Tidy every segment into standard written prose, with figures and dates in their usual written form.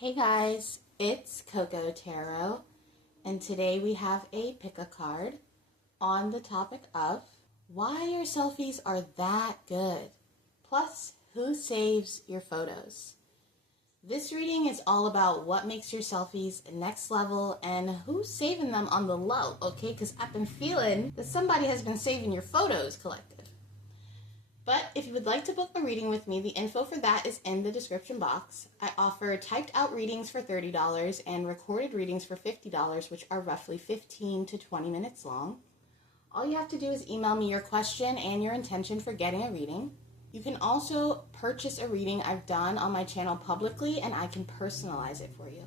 Hey guys, it's Coco Tarot, and today we have a pick-a-card on the topic of why your selfies are that good, plus who saves your photos. This reading is all about what makes your selfies next level and who's saving them on the low, okay? Because I've been feeling that somebody has been saving your photos, collective. But if you would like to book a reading with me, the info for that is in the description box. I offer typed out readings for $30 and recorded readings for $50, which are roughly 15 to 20 minutes long. All you have to do is email me your question and your intention for getting a reading. You can also purchase a reading I've done on my channel publicly, and I can personalize it for you.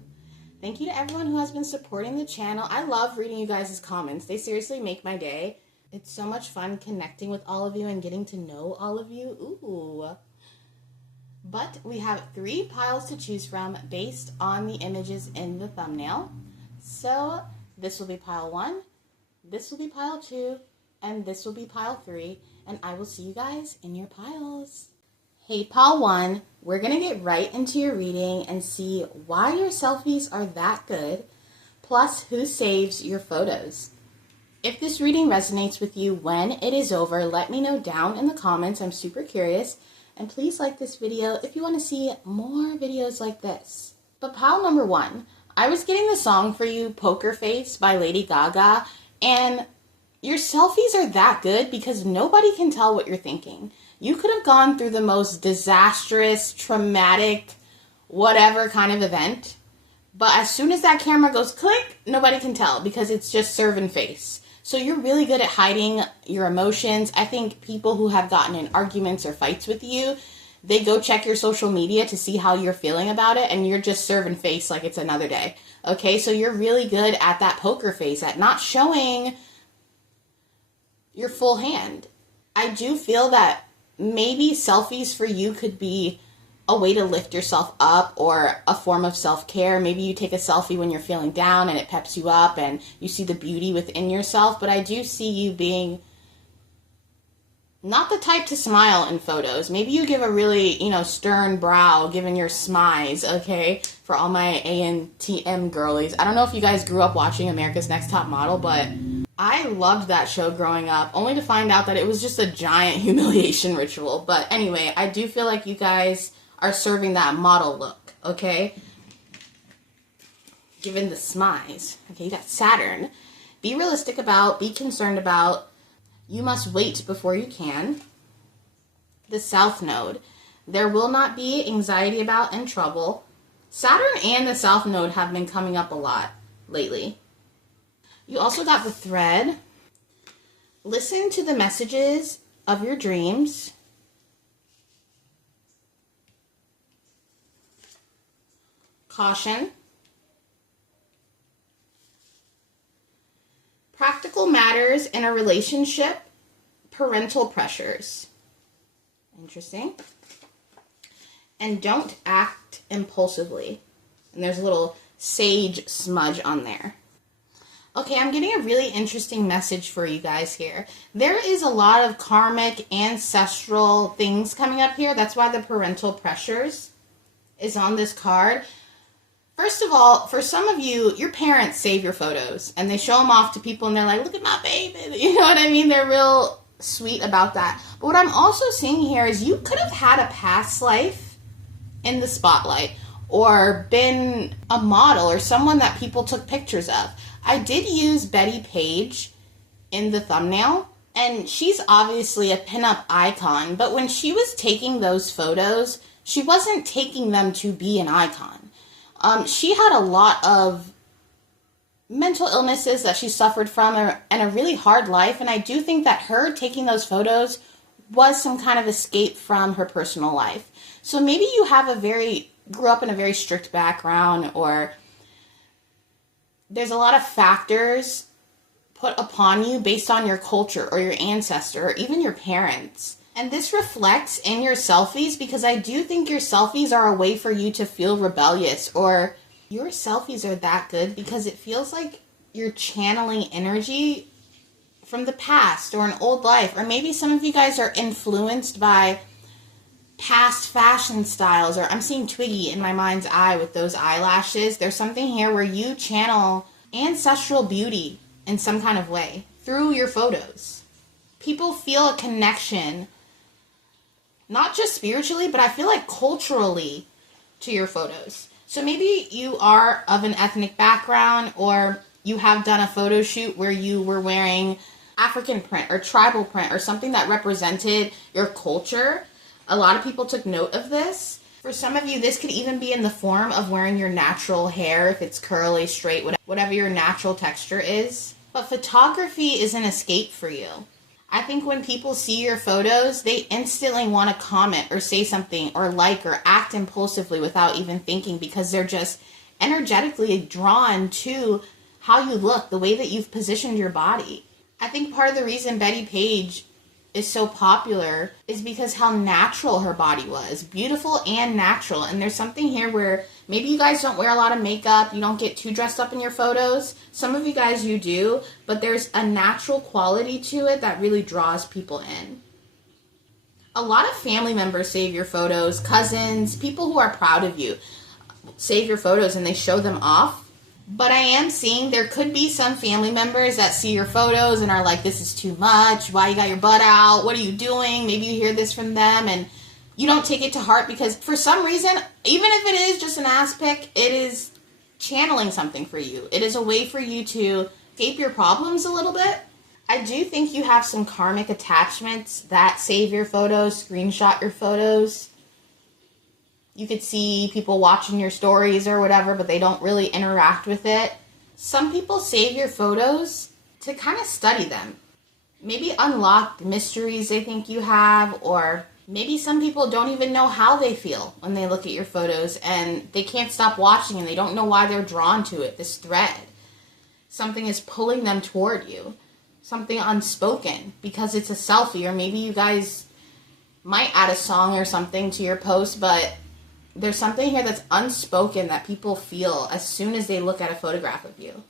Thank you to everyone who has been supporting the channel. I love reading you guys' comments. They seriously make my day. It's so much fun connecting with all of you and getting to know all of you. Ooh. But we have 3 piles to choose from based on the images in the thumbnail. So this will be pile 1, this will be pile 2, and this will be pile 3. And I will see you guys in your piles. Hey, pile 1, we're going to get right into your reading and see why your selfies are that good, plus who saves your photos. If this reading resonates with you when it is over, let me know down in the comments. I'm super curious. And please like this video if you want to see more videos like this. But pile number 1, I was getting the song for you, Poker Face by Lady Gaga, and your selfies are that good because nobody can tell what you're thinking. You could have gone through the most disastrous, traumatic, whatever kind of event, but as soon as that camera goes click, nobody can tell because it's just serving face. So you're really good at hiding your emotions. I think people who have gotten in arguments or fights with you, they go check your social media to see how you're feeling about it, and you're just serving face like it's another day. Okay, so you're really good at that poker face, at not showing your full hand. I do feel that maybe selfies for you could be a way to lift yourself up or a form of self-care. Maybe you take a selfie when you're feeling down and it peps you up and you see the beauty within yourself. But I do see you being not the type to smile in photos. Maybe you give a really, stern brow given your smize, okay? For all my ANTM girlies. I don't know if you guys grew up watching America's Next Top Model, but I loved that show growing up, only to find out that it was just a giant humiliation ritual. But anyway, I do feel like you guys are serving that model look, okay? Given the smize. Okay, you got Saturn. Be realistic about, be concerned about. You must wait before you can. The South Node. There will not be anxiety about and trouble. Saturn and the South Node have been coming up a lot lately. You also got the Thread. Listen to the messages of your dreams. Caution. Practical matters in a relationship. Parental pressures. Interesting. And don't act impulsively. And there's a little sage smudge on there. Okay, I'm getting a really interesting message for you guys here. There is a lot of karmic, ancestral things coming up here. That's why the parental pressures is on this card. First of all, for some of you, your parents save your photos and they show them off to people and they're like, look at my baby. You know what I mean? They're real sweet about that. But what I'm also seeing here is you could have had a past life in the spotlight or been a model or someone that people took pictures of. I did use Bettie Page in the thumbnail, and she's obviously a pinup icon, but when she was taking those photos, she wasn't taking them to be an icon. She had a lot of mental illnesses that she suffered from and a really hard life, and I do think that her taking those photos was some kind of escape from her personal life. So maybe you have grew up in a very strict background, or there's a lot of factors put upon you based on your culture or your ancestor or even your parents. And this reflects in your selfies because I do think your selfies are a way for you to feel rebellious, or your selfies are that good because it feels like you're channeling energy from the past or an old life. Or maybe some of you guys are influenced by past fashion styles, or I'm seeing Twiggy in my mind's eye with those eyelashes. There's something here where you channel ancestral beauty in some kind of way through your photos. People feel a connection, not just spiritually, but I feel like culturally, to your photos. So maybe you are of an ethnic background, or you have done a photo shoot where you were wearing African print or tribal print or something that represented your culture. A lot of people took note of this. For some of you, this could even be in the form of wearing your natural hair, if it's curly, straight, whatever your natural texture is. But photography is an escape for you. I think when people see your photos, they instantly want to comment or say something or like or act impulsively without even thinking, because they're just energetically drawn to how you look, the way that you've positioned your body. I think part of the reason Bettie Page is so popular is because how natural her body was. Beautiful and natural. And there's something here where maybe you guys don't wear a lot of makeup, you don't get too dressed up in your photos. Some of you guys you do, but there's a natural quality to it that really draws people in. A lot of family members save your photos, cousins, people who are proud of you save your photos and they show them off. But I am seeing there could be some family members that see your photos and are like, this is too much. Why you got your butt out? What are you doing? Maybe you hear this from them and you don't take it to heart, because for some reason, even if it is just an ass pic, it is channeling something for you. It is a way for you to escape your problems a little bit. I do think you have some karmic attachments that save your photos, screenshot your photos. You could see people watching your stories or whatever, but they don't really interact with it. Some people save your photos to kind of study them. Maybe unlock the mysteries they think you have, or maybe some people don't even know how they feel when they look at your photos and they can't stop watching and they don't know why they're drawn to it, this thread. Something is pulling them toward you. Something unspoken, because it's a selfie, or maybe you guys might add a song or something to your post, but there's something here that's unspoken that people feel as soon as they look at a photograph of you.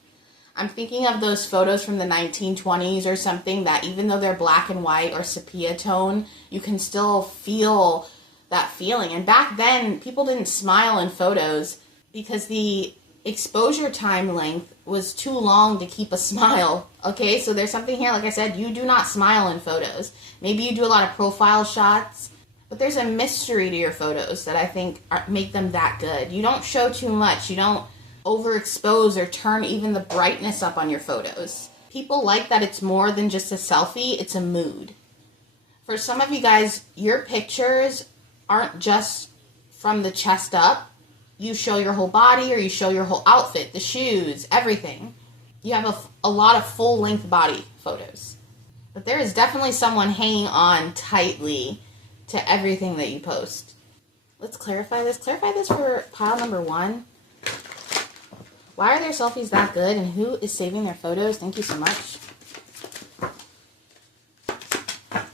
I'm thinking of those photos from the 1920s or something that even though they're black and white or sepia tone, you can still feel that feeling. And back then, people didn't smile in photos because the exposure time length was too long to keep a smile. Okay, so there's something here, like I said, you do not smile in photos. Maybe you do a lot of profile shots, but there's a mystery to your photos that I think make them that good. You don't show too much. You don't overexpose or turn even the brightness up on your photos. People like that it's more than just a selfie, it's a mood. For some of you guys, your pictures aren't just from the chest up. You show your whole body, or you show your whole outfit, the shoes, everything. You have a lot of full-length body photos. But there is definitely someone hanging on tightly to everything that you post. Let's clarify this. Clarify this for pile number 1. Why are their selfies that good, and who is saving their photos? Thank you so much.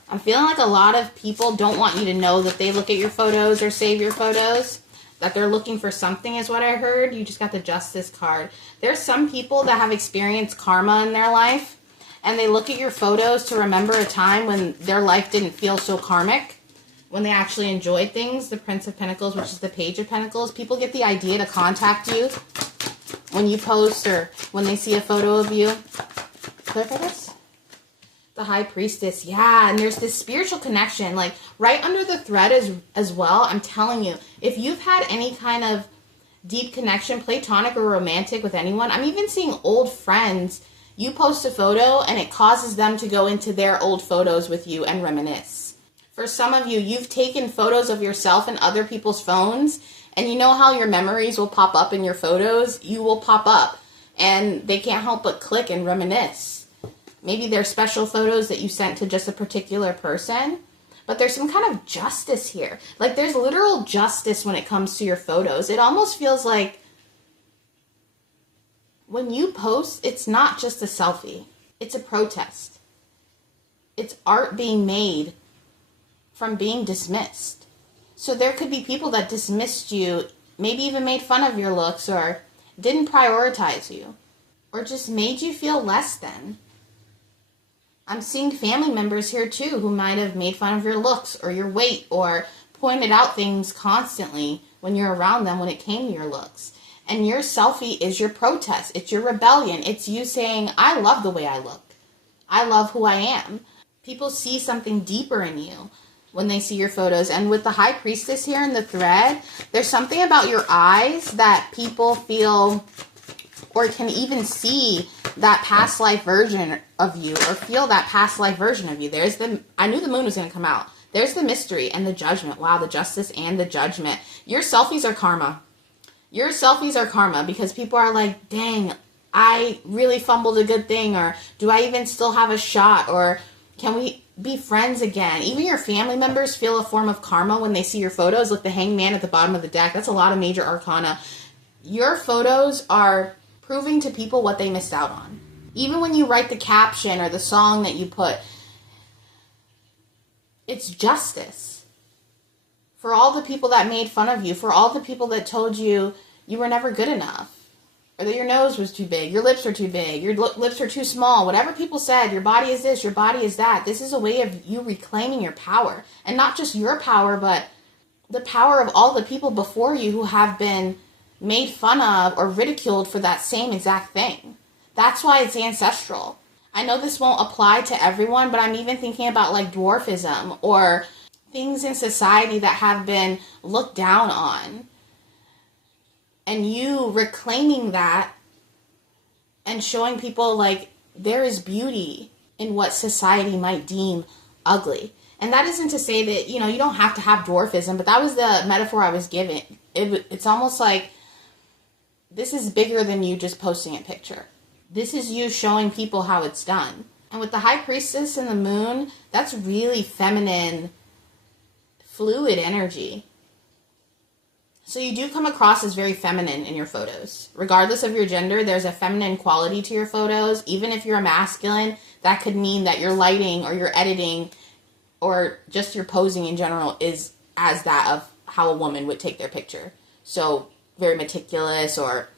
I'm feeling like a lot of people don't want you to know that they look at your photos or save your photos. That they're looking for something is what I heard. You just got the Justice card. There's some people that have experienced karma in their life, and they look at your photos to remember a time when their life didn't feel so karmic, when they actually enjoyed things. The Prince of Pentacles, which is the Page of Pentacles. People get the idea to contact you when you post or when they see a photo of you. Clarify this? The High Priestess. Yeah, and there's this spiritual connection. Like, right under the thread as well, I'm telling you, if you've had any kind of deep connection, platonic or romantic with anyone, I'm even seeing old friends. You post a photo and it causes them to go into their old photos with you and reminisce. For some of you, you've taken photos of yourself in other people's phones, and you know how your memories will pop up in your photos? You will pop up, and they can't help but click and reminisce. Maybe they're special photos that you sent to just a particular person, but there's some kind of justice here. Like, there's literal justice when it comes to your photos. It almost feels like when you post, it's not just a selfie. It's a protest. It's art being made from being dismissed. So there could be people that dismissed you, maybe even made fun of your looks, or didn't prioritize you, or just made you feel less than. I'm seeing family members here too who might have made fun of your looks or your weight, or pointed out things constantly when you're around them when it came to your looks. And your selfie is your protest. It's your rebellion. It's you saying, I love the way I look. I love who I am. People see something deeper in you when they see your photos. And with the High Priestess here in the thread, there's something about your eyes that people feel or can even see that past life version of you or feel that past life version of you. I knew the moon was going to come out. There's the mystery and the judgment. Wow, the justice and the judgment. Your selfies are karma. Your selfies are karma because people are like, dang, I really fumbled a good thing, or do I even still have a shot, or can we be friends again? Even your family members feel a form of karma when they see your photos. Look, the Hangman at the bottom of the deck. That's a lot of major arcana. Your photos are proving to people what they missed out on. Even when you write the caption or the song that you put, it's justice. For all the people that made fun of you, for all the people that told you you were never good enough, or that your nose was too big, your lips are too big, your lips are too small, whatever people said, your body is this, your body is that. This is a way of you reclaiming your power. And not just your power, but the power of all the people before you who have been made fun of or ridiculed for that same exact thing. That's why it's ancestral. I know this won't apply to everyone, but I'm even thinking about like dwarfism or things in society that have been looked down on. And you reclaiming that and showing people like there is beauty in what society might deem ugly. And that isn't to say that, you don't have to have dwarfism, but that was the metaphor I was given. It's almost like this is bigger than you just posting a picture. This is you showing people how it's done. And with the High Priestess and the Moon, that's really feminine, fluid energy. So you do come across as very feminine in your photos. Regardless of your gender, there's a feminine quality to your photos. Even if you're a masculine, that could mean that your lighting or your editing or just your posing in general is as that of how a woman would take their picture. So very meticulous, or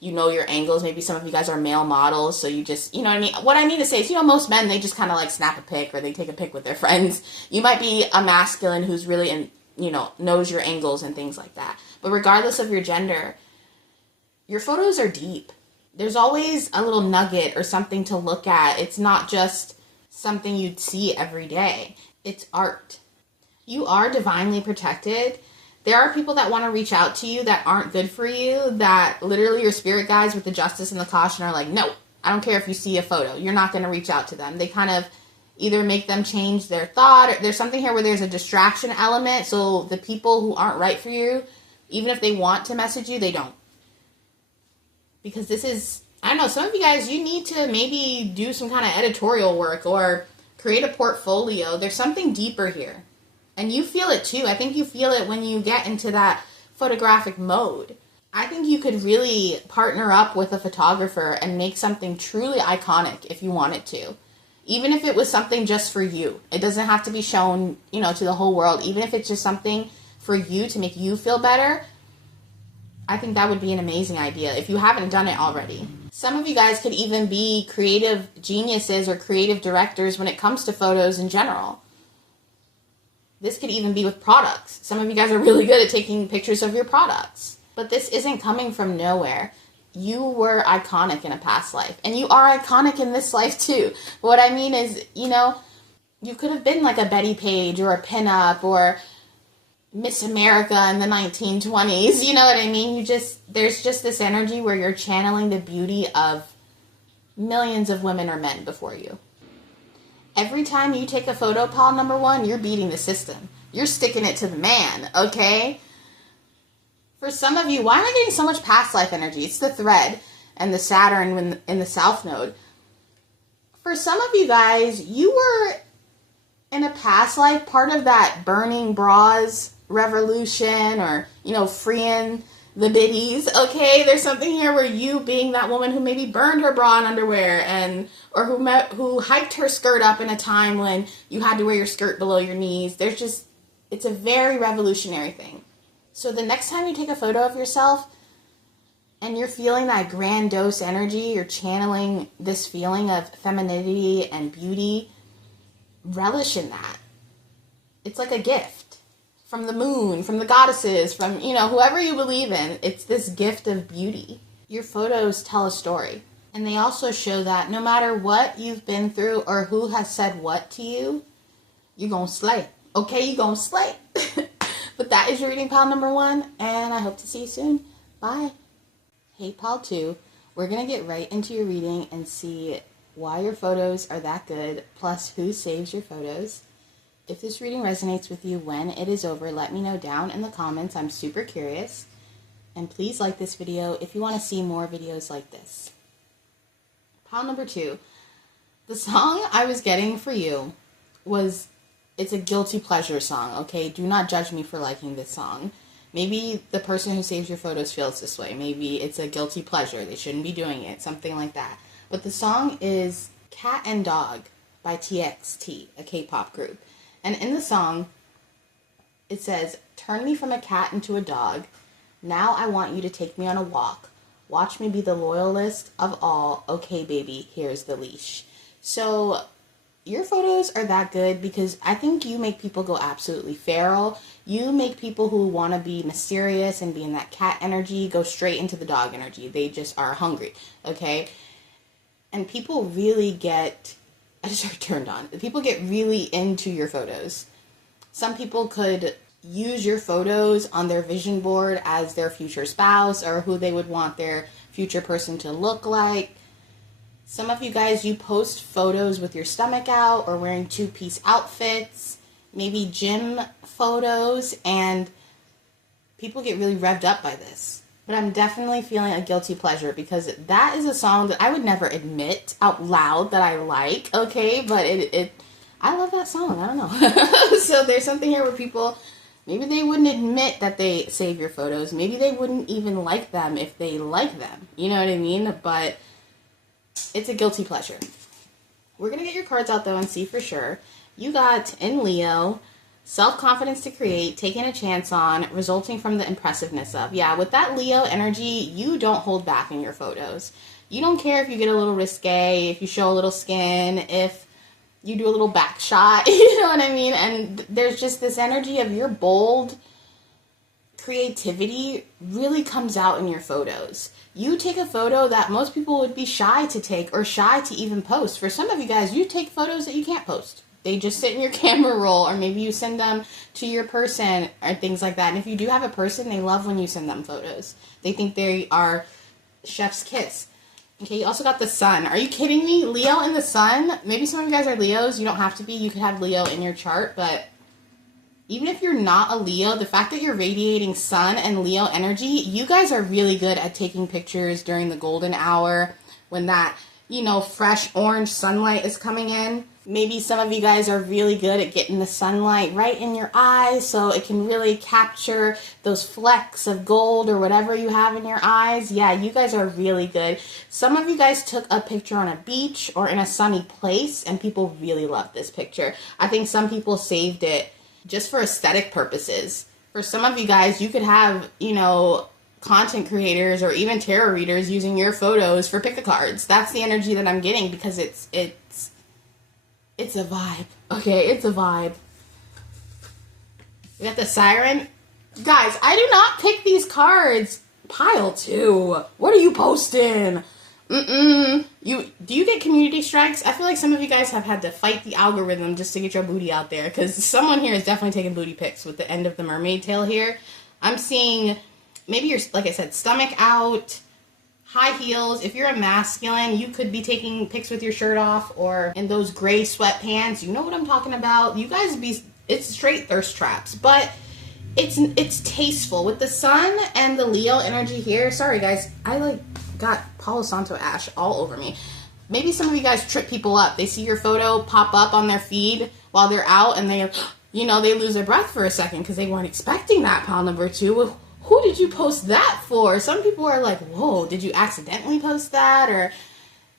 your angles. Maybe some of you guys are male models, so you just, what I mean? What I mean to say is, most men, they just kind of like snap a pic or they take a pic with their friends. You might be a masculine who's really knows your angles and things like that. But regardless of your gender, your photos are deep. There's always a little nugget or something to look at. It's not just something you'd see every day. It's art. You are divinely protected. There are people that want to reach out to you that aren't good for you, that literally your spirit guides with the justice and the caution are like, no, I don't care if you see a photo. You're not going to reach out to them. They kind of either make them change their thought, or there's something here where there's a distraction element. So the people who aren't right for you, even if they want to message you, they don't. Because this is, I don't know, some of you guys, you need to maybe do some kind of editorial work or create a portfolio. There's something deeper here. And you feel it too. I think you feel it when you get into that photographic mode. I think you could really partner up with a photographer and make something truly iconic if you wanted to. Even if it was something just for you. It doesn't have to be shown, to the whole world. Even if it's just something for you to make you feel better, I think that would be an amazing idea if you haven't done it already. Some of you guys could even be creative geniuses or creative directors when it comes to photos in general. This could even be with products. Some of you guys are really good at taking pictures of your products. But this isn't coming from nowhere. You were iconic in a past life. And you are iconic in this life too. But what I mean is, you could have been like a Bettie Page or a pinup or Miss America in the 1920s. You know what I mean? There's just this energy where you're channeling the beauty of millions of women or men before you. Every time you take a photo, pal, number one, you're beating the system. You're sticking it to the man, okay? For some of you, why am I getting so much past life energy? It's the thread and the Saturn in the South Node. For some of you guys, you were in a past life part of that burning bras revolution or, freeing the biddies, okay? There's something here where you being that woman who maybe burned her bra and underwear or who hiked her skirt up in a time when you had to wear your skirt below your knees. It's a very revolutionary thing. So the next time you take a photo of yourself and you're feeling that grandiose energy, you're channeling this feeling of femininity and beauty, relish in that. It's like a gift from the moon, from the goddesses, from, you know, whoever you believe in. It's this gift of beauty. Your photos tell a story. And they also show that no matter what you've been through or who has said what to you, you're going to slay. Okay, you're going to slay. But that is your reading pile number 1, and I hope to see you soon. Bye. Hey, pile 2, we're going to get right into your reading and see why your photos are that good, plus who saves your photos. If this reading resonates with you when it is over, let me know down in the comments. I'm super curious. And please like this video if you want to see more videos like this. Pile number 2. The song I was getting for you was, it's a guilty pleasure song, okay? Do not judge me for liking this song. Maybe the person who saves your photos feels this way. Maybe it's a guilty pleasure. They shouldn't be doing it. Something like that. But the song is Cat and Dog by TXT, a K-pop group. And in the song, it says, "Turn me from a cat into a dog. Now I want you to take me on a walk. Watch me be the loyalist of all. Okay, baby, here's the leash." So your photos are that good because I think you make people go absolutely feral. You make people who want to be mysterious and be in that cat energy go straight into the dog energy. They just are hungry, okay? And people really get, I just heard turned on. People get really into your photos. Some people could use your photos on their vision board as their future spouse or who they would want their future person to look like. Some of you guys, you post photos with your stomach out or wearing two-piece outfits, maybe gym photos, and people get really revved up by this. But I'm definitely feeling a guilty pleasure because that is a song that I would never admit out loud that I like, okay? But I love that song, I don't know. So there's something here where people, maybe they wouldn't admit that they save your photos. Maybe they wouldn't even like them if they like them. You know what I mean? But it's a guilty pleasure. We're going to get your cards out, though, and see for sure. You got, in Leo, self-confidence to create, taking a chance on, resulting from the impressiveness of. Yeah, with that Leo energy, you don't hold back in your photos. You don't care if you get a little risque, if you show a little skin, if you do a little back shot, you know what I mean? And there's just this energy of your bold creativity really comes out in your photos. You take a photo that most people would be shy to take or shy to even post. For some of you guys, you take photos that you can't post. They just sit in your camera roll, or maybe you send them to your person or things like that. And if you do have a person, they love when you send them photos. They think they are chef's kiss. Okay, you also got the sun. Are you kidding me? Leo and the sun? Maybe some of you guys are Leos. You don't have to be. You could have Leo in your chart, but even if you're not a Leo, the fact that you're radiating sun and Leo energy, you guys are really good at taking pictures during the golden hour when that, you know, fresh orange sunlight is coming in. Maybe some of you guys are really good at getting the sunlight right in your eyes so it can really capture those flecks of gold or whatever you have in your eyes. Yeah, you guys are really good. Some of you guys took a picture on a beach or in a sunny place and people really loved this picture. I think some people saved it just for aesthetic purposes. For some of you guys, you could have, you know, content creators or even tarot readers using your photos for pick-a-cards. That's the energy that I'm getting because it's a vibe. Okay, it's a vibe. We got the siren. Guys, I do not pick these cards. Pile 2. What are you posting? Do you get community strikes? I feel like some of you guys have had to fight the algorithm just to get your booty out there, because someone here is definitely taking booty pics with the end of the mermaid tail here. I'm seeing maybe you're, like I said, stomach out, high heels. If you're a masculine, you could be taking pics with your shirt off or in those gray sweatpants. You know what I'm talking about. You guys it's straight thirst traps, but it's tasteful with the sun and the Leo energy here. Sorry guys, I got Palo Santo ash all over me. Maybe some of you guys trip people up. They see your photo pop up on their feed while they're out and they, you know, they lose their breath for a second because they weren't expecting that. Pile number 2. Well, who did you post that for? Some people are like, whoa, did you accidentally post that? Or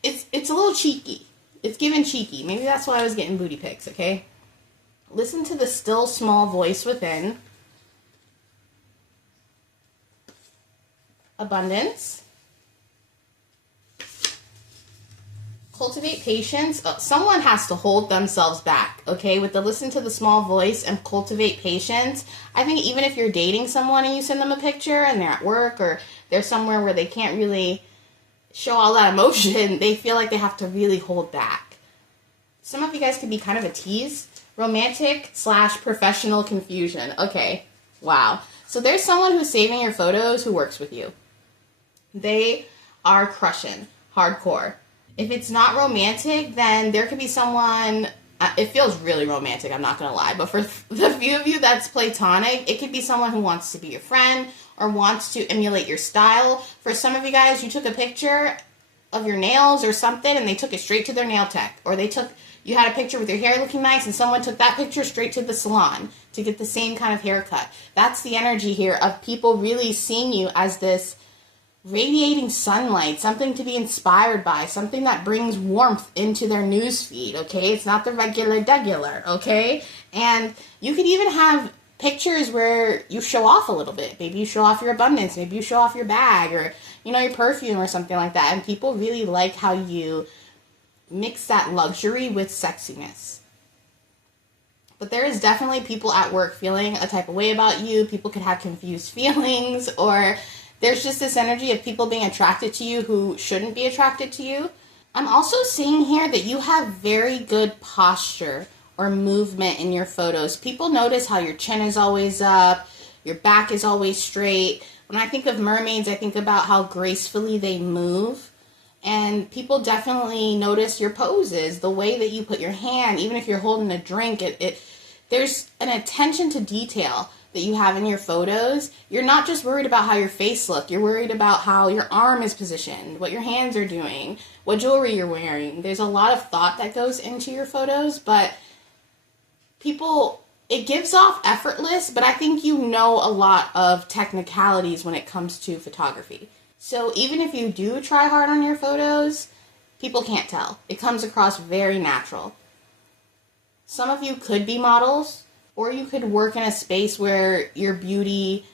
it's a little cheeky. It's given cheeky. Maybe that's why I was getting booty pics, okay? Listen to the still small voice within. Abundance. Cultivate patience. Someone has to hold themselves back, okay? With the listen to the small voice and cultivate patience. I think even if you're dating someone and you send them a picture and they're at work or they're somewhere where they can't really show all that emotion, they feel like they have to really hold back. Some of you guys could be kind of a tease. Romantic/professional confusion. Okay, wow. So there's someone who's saving your photos who works with you. They are crushing hardcore. If it's not romantic, then there could be someone, it feels really romantic, I'm not going to lie, but for the few of you that's platonic, it could be someone who wants to be your friend or wants to emulate your style. For some of you guys, you took a picture of your nails or something and they took it straight to their nail tech, or you had a picture with your hair looking nice and someone took that picture straight to the salon to get the same kind of haircut. That's the energy here of people really seeing you as this radiating sunlight, something to be inspired by, something that brings warmth into their news feed, okay? It's not the regular, okay? And you could even have pictures where you show off a little bit. Maybe you show off your abundance, maybe you show off your bag or, your perfume or something like that. And people really like how you mix that luxury with sexiness. But there is definitely people at work feeling a type of way about you. People could have confused feelings, or there's just this energy of people being attracted to you who shouldn't be attracted to you. I'm also seeing here that you have very good posture or movement in your photos. People notice how your chin is always up, your back is always straight. When I think of mermaids, I think about how gracefully they move. And people definitely notice your poses, the way that you put your hand, even if you're holding a drink, there's an attention to detail that you have in your photos. You're not just worried about how your face looks. You're worried about how your arm is positioned, what your hands are doing, what jewelry you're wearing. There's a lot of thought that goes into your photos, but it gives off effortless, but I think you know a lot of technicalities when it comes to photography. So even if you do try hard on your photos, people can't tell. It comes across very natural. Some of you could be models, or you could work in a space where your beauty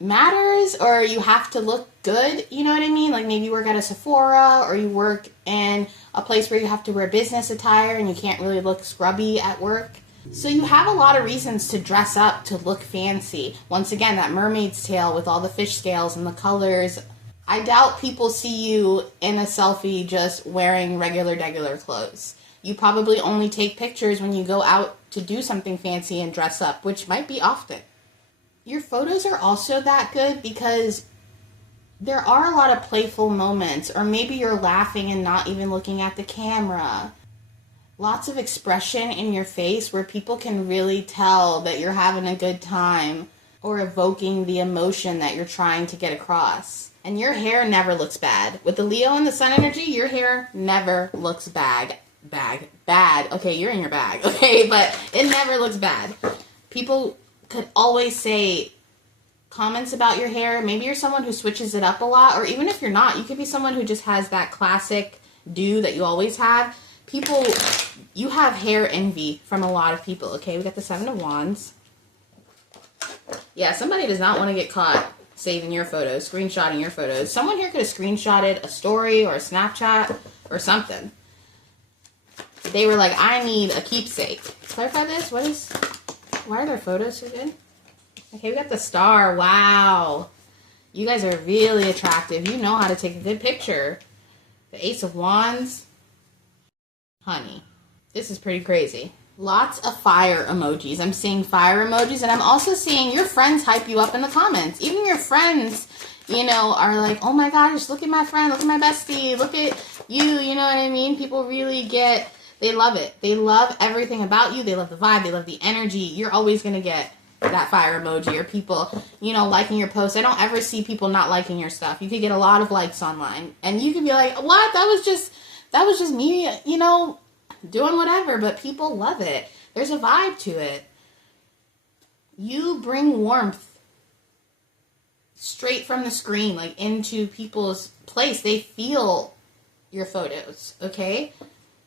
matters, or you have to look good, you know what I mean? Like maybe you work at a Sephora, or you work in a place where you have to wear business attire and you can't really look scrubby at work. So you have a lot of reasons to dress up, to look fancy. Once again, that mermaid's tail with all the fish scales and the colors. I doubt people see you in a selfie just wearing regular clothes. You probably only take pictures when you go out to do something fancy and dress up, which might be often. Your photos are also that good because there are a lot of playful moments, or maybe you're laughing and not even looking at the camera. Lots of expression in your face where people can really tell that you're having a good time or evoking the emotion that you're trying to get across. And your hair never looks bad. With the Leo and the Sun energy, your hair never looks bad. Okay, you're in your bag, okay? But it never looks bad. People could always say comments about your hair. Maybe you're someone who switches it up a lot, or even if you're not, you could be someone who just has that classic do that you always have. You have hair envy from a lot of people, okay? We got the 7 of Wands. Yeah, somebody does not want to get caught saving your photos, screenshotting your photos. Someone here could have screenshotted a story or a Snapchat or something. They were like, I need a keepsake. Clarify this. Why are their photos so good? Okay, we got the Star. Wow. You guys are really attractive. You know how to take a good picture. The Ace of Wands. Honey, this is pretty crazy. Lots of fire emojis. I'm seeing fire emojis, and I'm also seeing your friends hype you up in the comments. Even your friends, are like, oh my gosh, look at my friend, look at my bestie, look at you, you know what I mean? People really they love it. They love everything about you. They love the vibe. They love the energy. You're always going to get that fire emoji, or people, liking your posts. I don't ever see people not liking your stuff. You could get a lot of likes online, and you could be like, what? That was just me, doing whatever, but people love it. There's a vibe to it. You bring warmth straight from the screen, like into people's place. They feel your photos, okay?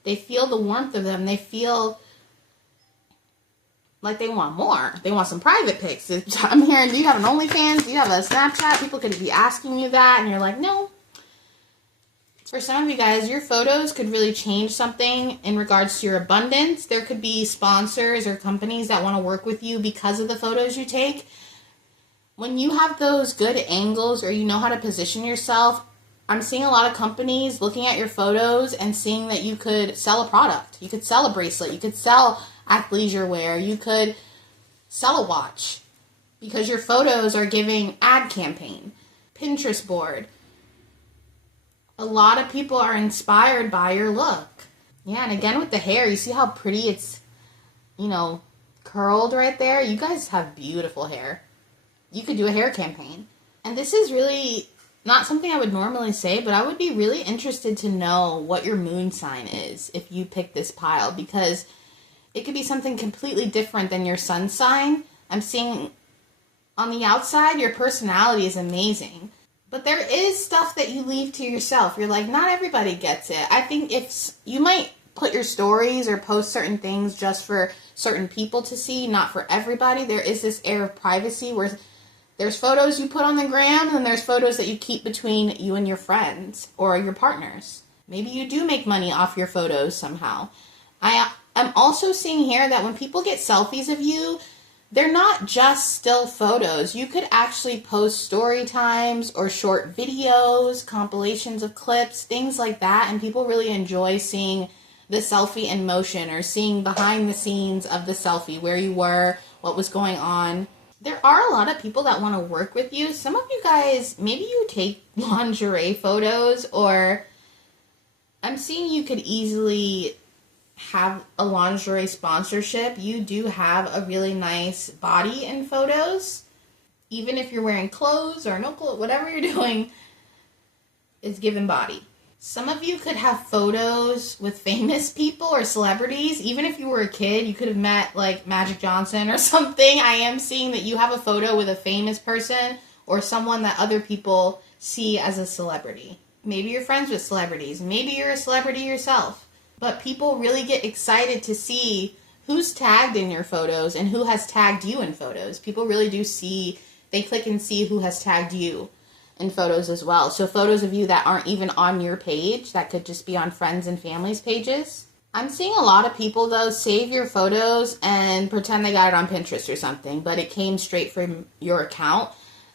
They feel the warmth of them. They feel like they want more. They want some private pics. I'm hearing, do you have an OnlyFans? Do you have a Snapchat? People could be asking you that, and you're like, no. For some of you guys, your photos could really change something in regards to your abundance. There could be sponsors or companies that want to work with you because of the photos you take. When you have those good angles or you know how to position yourself, I'm seeing a lot of companies looking at your photos and seeing that you could sell a product. You could sell a bracelet. You could sell athleisure wear. You could sell a watch because your photos are giving ad campaign, Pinterest board. A lot of people are inspired by your look. Yeah, and again with the hair, you see how pretty it's, curled right there? You guys have beautiful hair. You could do a hair campaign. And this is really not something I would normally say, but I would be really interested to know what your moon sign is if you pick this pile, because it could be something completely different than your sun sign. I'm seeing on the outside, your personality is amazing. But there is stuff that you leave to yourself. You're like, not everybody gets it. I think if you might put your stories or post certain things just for certain people to see, not for everybody. There is this air of privacy where there's photos you put on the gram and there's photos that you keep between you and your friends or your partners. Maybe you do make money off your photos somehow. I'm also seeing here that when people get selfies of you, they're not just still photos. You could actually post story times or short videos, compilations of clips, things like that. And people really enjoy seeing the selfie in motion or seeing behind the scenes of the selfie, where you were, what was going on. There are a lot of people that want to work with you. Some of you guys, maybe you take lingerie photos, or I'm seeing you could easily have a lingerie sponsorship. You do have a really nice body in photos. Even if you're wearing clothes or no clothes, whatever you're doing is given body. Some of you could have photos with famous people or celebrities. Even if you were a kid, you could have met like Magic Johnson or something. I am seeing that you have a photo with a famous person or someone that other people see as a celebrity. Maybe you're friends with celebrities. Maybe you're a celebrity yourself. But people really get excited to see who's tagged in your photos and who has tagged you in photos. People really do see, they click and see who has tagged you in photos as well. So photos of you that aren't even on your page, that could just be on friends and family's pages. I'm seeing a lot of people, though, save your photos and pretend they got it on Pinterest or something, but it came straight from your account.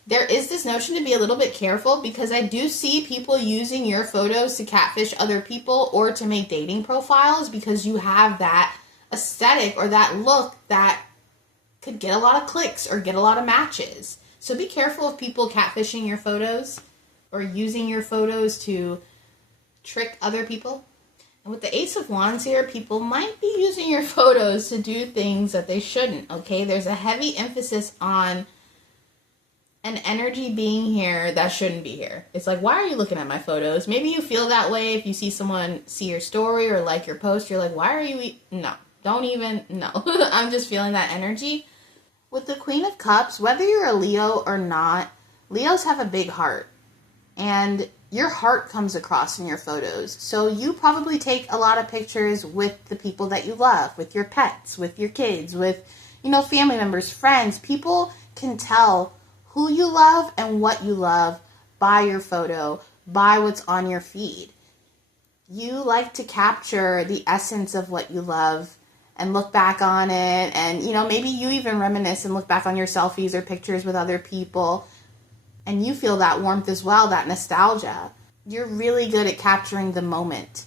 There is this notion to be a little bit careful, because I do see people using your photos to catfish other people or to make dating profiles, because you have that aesthetic or that look that could get a lot of clicks or get a lot of matches. So be careful of people catfishing your photos or using your photos to trick other people. And with the Ace of Wands here, people might be using your photos to do things that they shouldn't, okay? There's a heavy emphasis on an energy being here that shouldn't be here. It's like, why are you looking at my photos? Maybe you feel that way if you see someone see your story or like your post. You're like, why are you... No, don't even... No. I'm just feeling that energy. With the Queen of Cups, whether you're a Leo or not, Leos have a big heart. And your heart comes across in your photos. So you probably take a lot of pictures with the people that you love, with your pets, with your kids, with, family members, friends. People can tell who you love and what you love by your photo, by what's on your feed. You like to capture the essence of what you love and look back on it, and maybe you even reminisce and look back on your selfies or pictures with other people, and you feel that warmth as well, that nostalgia. You're really good at capturing the moment.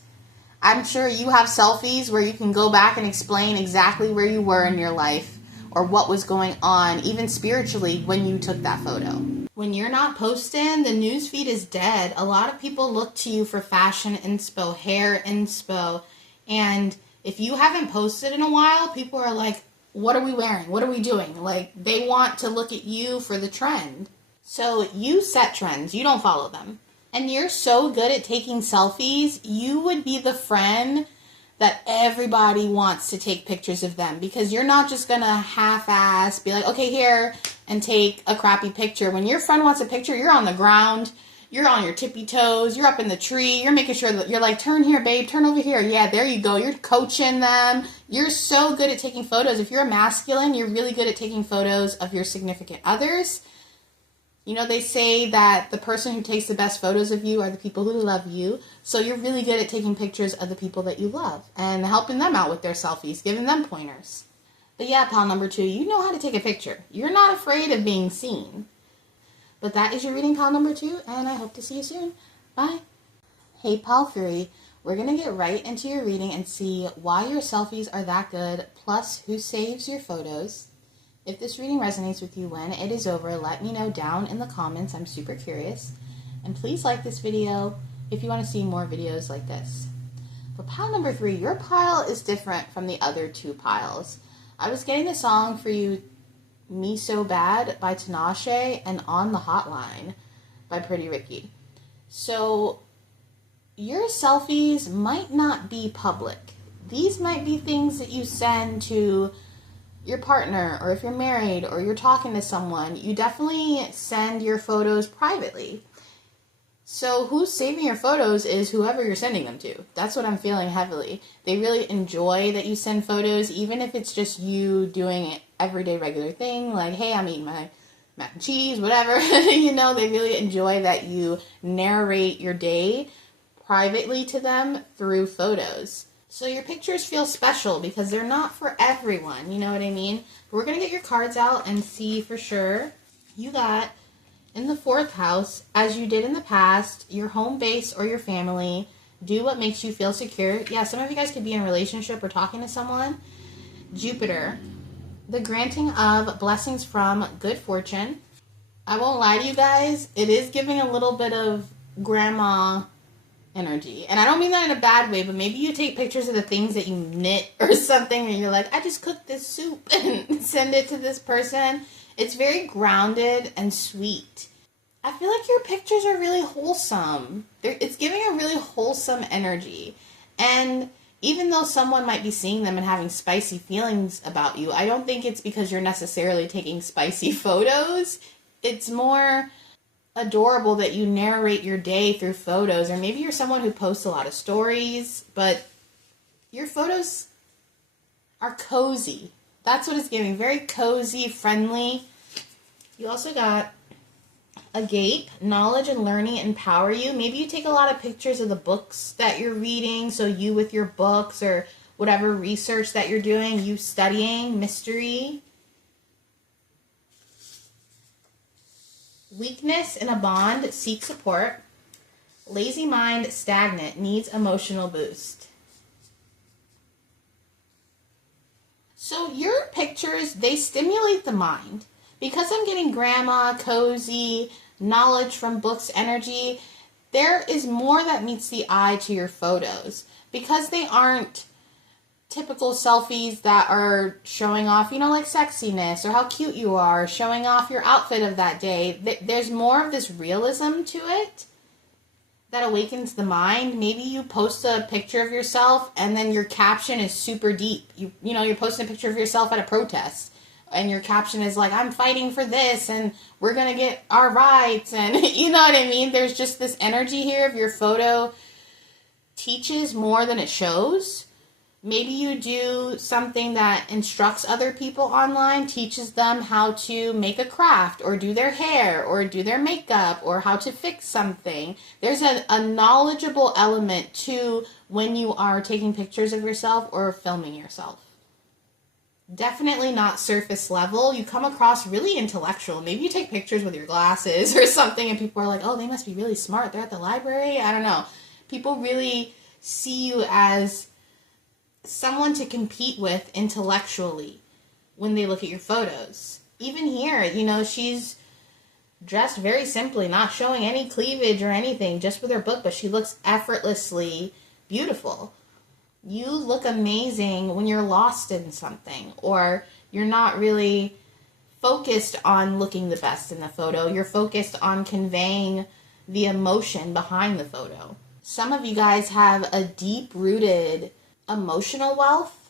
I'm sure you have selfies where you can go back and explain exactly where you were in your life or what was going on, even spiritually, when you took that photo. When you're not posting, the newsfeed is dead. A lot of people look to you for fashion inspo, hair inspo, and if you haven't posted in a while, people are like, what are we wearing? What are we doing? Like, they want to look at you for the trend. So you set trends. You don't follow them. And you're so good at taking selfies, you would be the friend that everybody wants to take pictures of them, because you're not just going to half-ass be like, okay, here, and take a crappy picture. When your friend wants a picture, you're on the ground. You're on your tippy toes. You're up in the tree. You're making sure that you're like, turn here, babe. Turn over here. Yeah, there you go. You're coaching them. You're so good at taking photos. If you're a masculine, you're really good at taking photos of your significant others. You know, they say that the person who takes the best photos of you are the people who love you. So you're really good at taking pictures of the people that you love and helping them out with their selfies, giving them pointers. But yeah, pal number 2, you know how to take a picture. You're not afraid of being seen. But that is your reading, pal number 2, and I hope to see you soon. Bye. Hey, pal 3, we're going to get right into your reading and see why your selfies are that good, plus who saves your photos. If this reading resonates with you when it is over, let me know down in the comments. I'm super curious. And please like this video if you want to see more videos like this. For pile number 3, your pile is different from the other 2 piles. I was getting a song for you, Me So Bad by Tinashe and On the Hotline by Pretty Ricky. So your selfies might not be public. These might be things that you send to your partner, or if you're married or you're talking to someone, you definitely send your photos privately. So who's saving your photos is whoever you're sending them to. That's what I'm feeling heavily. They really enjoy that you send photos, even if it's just you doing an everyday regular thing, like, hey, I'm eating my mac and cheese, whatever. You know, they really enjoy that you narrate your day privately to them through photos. So your pictures feel special because they're not for everyone, you know what I mean? We're going to get your cards out and see for sure. You got, in the 4th house, as you did in the past, your home base or your family, do what makes you feel secure. Yeah, some of you guys could be in a relationship or talking to someone. Jupiter, the granting of blessings from good fortune. I won't lie to you guys, it is giving a little bit of grandma energy. And I don't mean that in a bad way, but maybe you take pictures of the things that you knit or something and you're like, I just cooked this soup and send it to this person. It's very grounded and sweet. I feel like your pictures are really wholesome. It's giving a really wholesome energy. And even though someone might be seeing them and having spicy feelings about you, I don't think it's because you're necessarily taking spicy photos. It's more adorable that you narrate your day through photos, or maybe you're someone who posts a lot of stories, but your photos are cozy. That's what it's giving. Very cozy, friendly. You also got agape, knowledge and learning empower you. Maybe you take a lot of pictures of the books that you're reading, so you with your books or whatever research that you're doing, you studying, mystery. Weakness in a bond, seek support. Lazy mind, stagnant, needs emotional boost. So your pictures, they stimulate the mind. Because I'm getting grandma, cozy, knowledge from books, energy, there is more that meets the eye to your photos. Because they aren't typical selfies that are showing off, you know, like sexiness or how cute you are, showing off your outfit of that day. There's more of this realism to it that awakens the mind. Maybe you post a picture of yourself and then your caption is super deep. You know, you're posting a picture of yourself at a protest and your caption is like, I'm fighting for this and we're going to get our rights. And you know what I mean? There's just this energy here of your photo teaches more than it shows. Maybe you do something that instructs other people online, teaches them how to make a craft or do their hair or do their makeup or how to fix something. There's a knowledgeable element to when you are taking pictures of yourself or filming yourself. Definitely not surface level. You come across really intellectual. Maybe you take pictures with your glasses or something and people are like, oh, they must be really smart. They're at the library. I don't know. People really see you as someone to compete with intellectually when they look at your photos. Even here, you know, she's dressed very simply, not showing any cleavage or anything, just with her book, but she looks effortlessly beautiful. You look amazing when you're lost in something or you're not really focused on looking the best in the photo. You're focused on conveying the emotion behind the photo. Some of you guys have a deep-rooted emotional wealth,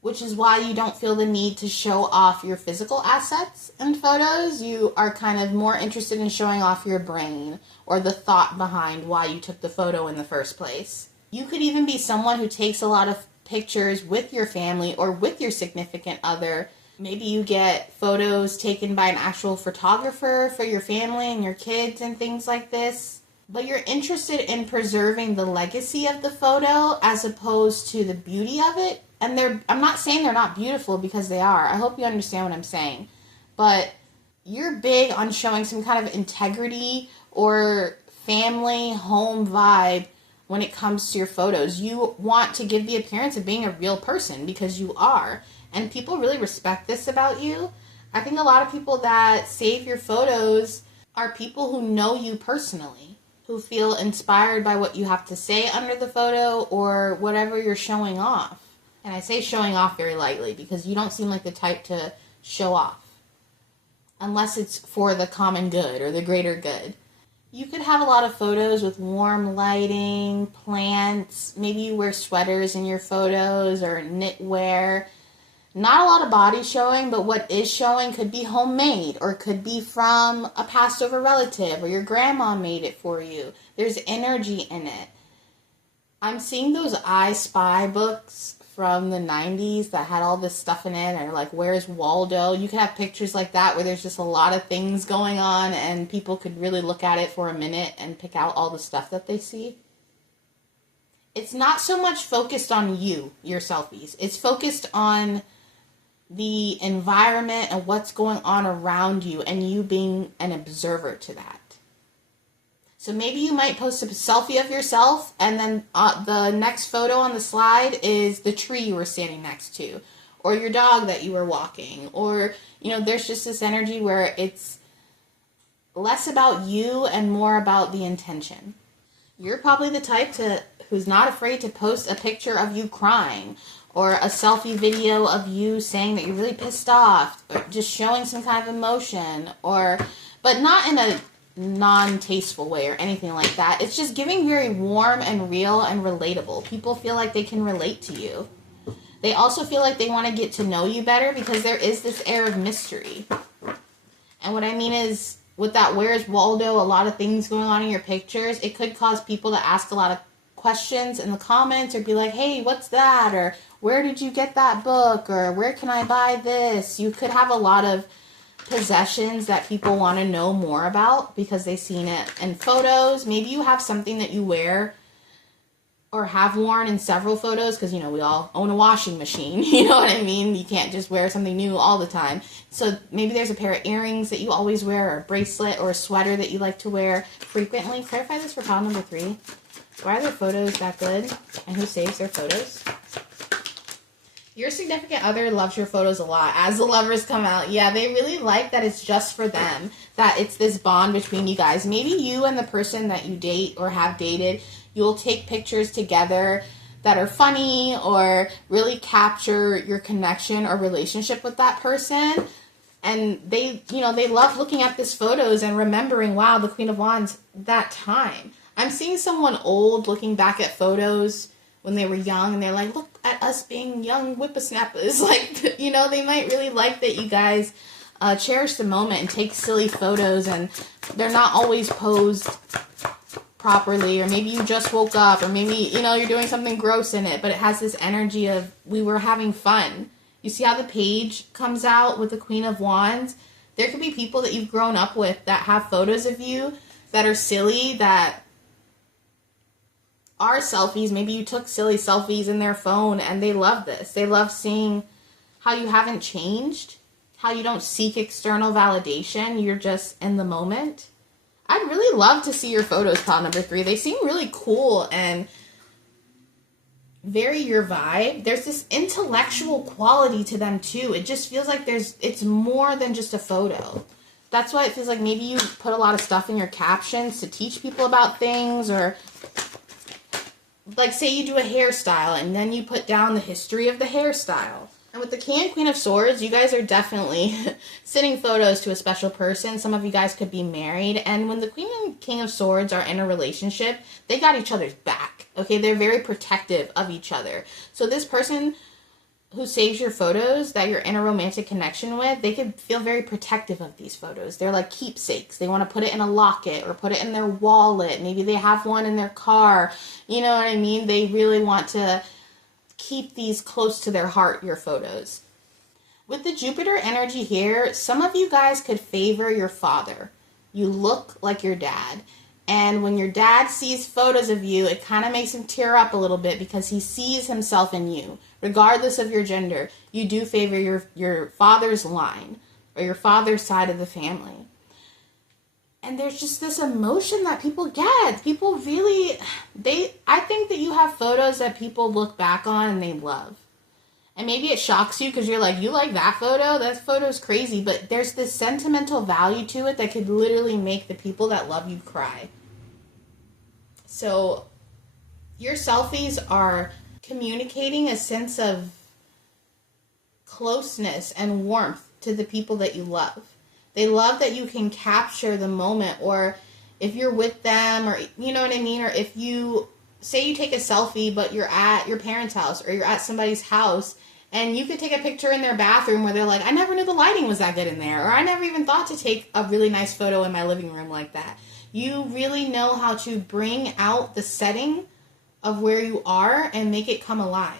which is why you don't feel the need to show off your physical assets in photos. You are kind of more interested in showing off your brain or the thought behind why you took the photo in the first place. You could even be someone who takes a lot of pictures with your family or with your significant other. Maybe you get photos taken by an actual photographer for your family and your kids and things like this. But you're interested in preserving the legacy of the photo as opposed to the beauty of it. And I'm not saying they're not beautiful, because they are. I hope you understand what I'm saying. But you're big on showing some kind of integrity or family home vibe when it comes to your photos. You want to give the appearance of being a real person, because you are. And people really respect this about you. I think a lot of people that save your photos are people who know you personally, who feel inspired by what you have to say under the photo or whatever you're showing off. And I say showing off very lightly, because you don't seem like the type to show off unless it's for the common good or the greater good. You could have a lot of photos with warm lighting, plants. Maybe you wear sweaters in your photos or knitwear. Not a lot of body showing, but what is showing could be homemade, or could be from a passed over relative, or your grandma made it for you. There's energy in it. I'm seeing those I Spy books from the 90s that had all this stuff in it, or like Where's Waldo. You could have pictures like that where there's just a lot of things going on and people could really look at it for a minute and pick out all the stuff that they see. It's not so much focused on you, your selfies. It's focused on the environment and what's going on around you, and you being an observer to that. So maybe you might post a selfie of yourself, and then the next photo on the slide is the tree you were standing next to, or your dog that you were walking, or, there's just this energy where it's less about you and more about the intention. You're probably the type who's not afraid to post a picture of you crying, or a selfie video of you saying that you're really pissed off, or just showing some kind of emotion, but not in a non-tasteful way or anything like that. It's just giving very warm and real and relatable. People feel like they can relate to you. They also feel like they want to get to know you better, because there is this air of mystery. And what I mean is, with that Where's Waldo, a lot of things going on in your pictures, it could cause people to ask a lot of questions in the comments, or be like, hey, what's that? Or where did you get that book? Or where can I buy this? You could have a lot of possessions that people want to know more about because they've seen it in photos. Maybe you have something that you wear or have worn in several photos, because, we all own a washing machine. You know what I mean? You can't just wear something new all the time. So maybe there's a pair of earrings that you always wear, or a bracelet, or a sweater that you like to wear frequently. Clarify this for pile number 3. Why are their photos that good? And who saves their photos? Your significant other loves your photos a lot. As the lovers come out, yeah, they really like that it's just for them, that it's this bond between you guys. Maybe you and the person that you date or have dated, you'll take pictures together that are funny or really capture your connection or relationship with that person. And they love looking at these photos and remembering, wow, the Queen of Wands, that time. I'm seeing someone old looking back at photos when they were young, and they're like, look at us being young whippersnappers. Like, they might really like that you guys cherish the moment and take silly photos, and they're not always posed properly, or maybe you just woke up, or maybe, you're doing something gross in it, but it has this energy of, we were having fun. You see how the page comes out with the Queen of Wands? There could be people that you've grown up with that have photos of you that are silly, that are selfies. Maybe you took silly selfies in their phone, and they love this. They love seeing how you haven't changed, how you don't seek external validation. You're just in the moment. I'd really love to see your photos, pile number 3. They seem really cool and very your vibe. There's this intellectual quality to them too. It just feels like it's more than just a photo. That's why it feels like maybe you put a lot of stuff in your captions to teach people about things, or like, say you do a hairstyle and then you put down the history of the hairstyle. And with the King and Queen of Swords, you guys are definitely sending photos to a special person. Some of you guys could be married. And when the Queen and King of Swords are in a relationship, they got each other's back. Okay, they're very protective of each other. So this person who saves your photos that you're in a romantic connection with, they could feel very protective of these photos. They're like keepsakes. They want to put it in a locket or put it in their wallet. Maybe they have one in their car. You know what I mean? They really want to keep these close to their heart, your photos. With the Jupiter energy here, some of you guys could favor your father. You look like your dad. And when your dad sees photos of you, it kind of makes him tear up a little bit because he sees himself in you. Regardless of your gender, you do favor your father's line or your father's side of the family. And there's just this emotion that people get. People really, I think that you have photos that people look back on and they love. And maybe it shocks you because you're like, you like that photo? That photo's crazy. But there's this sentimental value to it that could literally make the people that love you cry. So your selfies are communicating a sense of closeness and warmth to the people that you love. They love that you can capture the moment, or if you're with them, or you know what I mean? Or if you, say you take a selfie, but you're at your parents' house or you're at somebody's house, and you could take a picture in their bathroom where they're like, I never knew the lighting was that good in there, or I never even thought to take a really nice photo in my living room like that. You really know how to bring out the setting of where you are and make it come alive.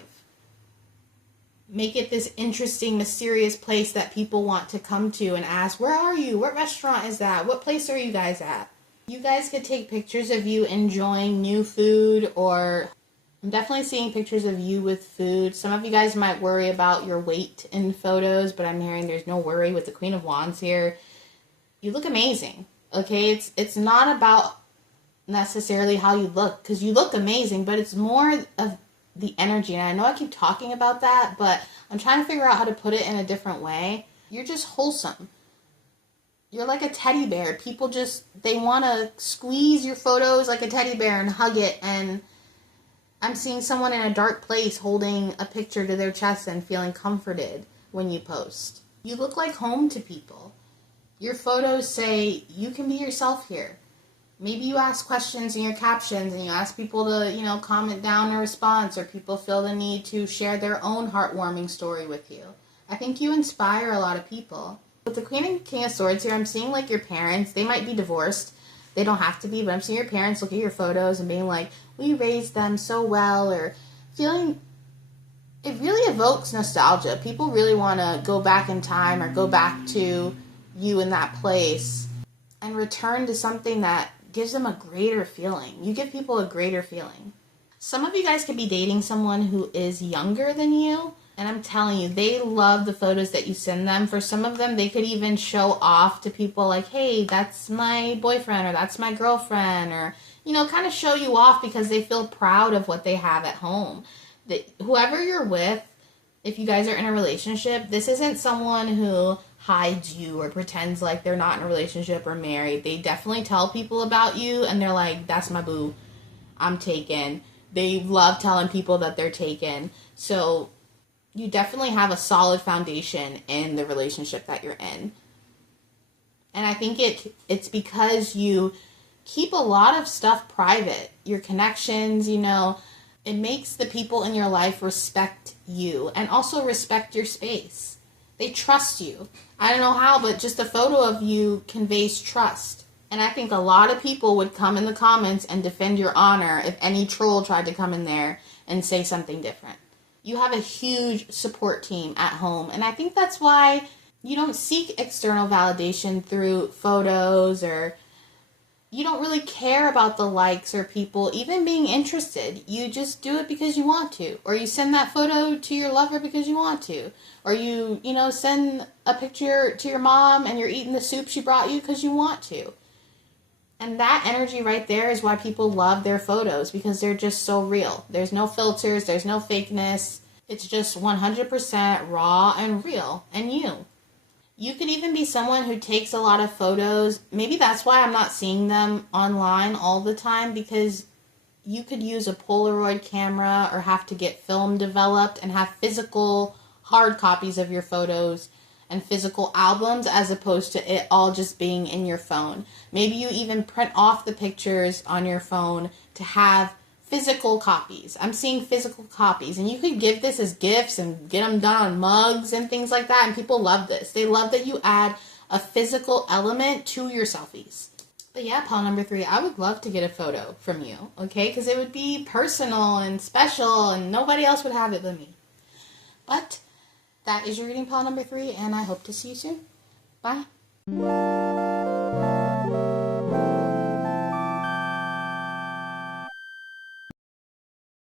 Make it this interesting, mysterious place that people want to come to and ask, where are you? What restaurant is that? What place are you guys at? You guys could take pictures of you enjoying new food, or I'm definitely seeing pictures of you with food. Some of you guys might worry about your weight in photos, but I'm hearing there's no worry with the Queen of Wands here. You look amazing, okay? It's not about necessarily how you look, because you look amazing, but it's more of the energy. And I know I keep talking about that, but I'm trying to figure out how to put it in a different way. You're just wholesome. You're like a teddy bear. People just, they want to squeeze your photos like a teddy bear and hug it. And I'm seeing someone in a dark place holding a picture to their chest and feeling comforted when you post. You look like home to people. Your photos say, you can be yourself here. Maybe you ask questions in your captions and you ask people to, comment down a response, or people feel the need to share their own heartwarming story with you. I think you inspire a lot of people. With the Queen and King of Swords here, I'm seeing like your parents, they might be divorced. They don't have to be, but I'm seeing your parents look at your photos and being like, we raised them so well, or feeling, it really evokes nostalgia. People really want to go back in time or go back to you in that place and return to something that gives them a greater feeling. You give people a greater feeling. Some of you guys could be dating someone who is younger than you, and I'm telling you, they love the photos that you send them. For some of them, they could even show off to people like, hey, that's my boyfriend, or that's my girlfriend, or, kind of show you off because they feel proud of what they have at home. Whoever you're with, if you guys are in a relationship, this isn't someone who hides you or pretends like they're not in a relationship or married. They definitely tell people about you and they're like, that's my boo, I'm taken. They love telling people that they're taken. So you definitely have a solid foundation in the relationship that you're in. And I think it's because you keep a lot of stuff private. Your connections, it makes the people in your life respect you and also respect your space. They trust you. I don't know how, but just a photo of you conveys trust. And I think a lot of people would come in the comments and defend your honor if any troll tried to come in there and say something different. You have a huge support team at home. And I think that's why you don't seek external validation through photos, or you don't really care about the likes or people even being interested. You just do it because you want to. Or you send that photo to your lover because you want to. Or you send a picture to your mom and you're eating the soup she brought you because you want to. And that energy right there is why people love their photos, because they're just so real. There's no filters, there's no fakeness. It's just 100% raw and real and you. You could even be someone who takes a lot of photos. Maybe that's why I'm not seeing them online all the time, because you could use a Polaroid camera or have to get film developed and have physical hard copies of your photos and physical albums, as opposed to it all just being in your phone. Maybe you even print off the pictures on your phone to have physical copies. I'm seeing physical copies, and you could give this as gifts and get them done on mugs and things like that, and people love this. They love that you add a physical element to your selfies. But yeah, pile number 3, I would love to get a photo from you, okay? Because it would be personal and special, and nobody else would have it but me. But That is your reading pile number 3, and I hope to see you soon. Bye.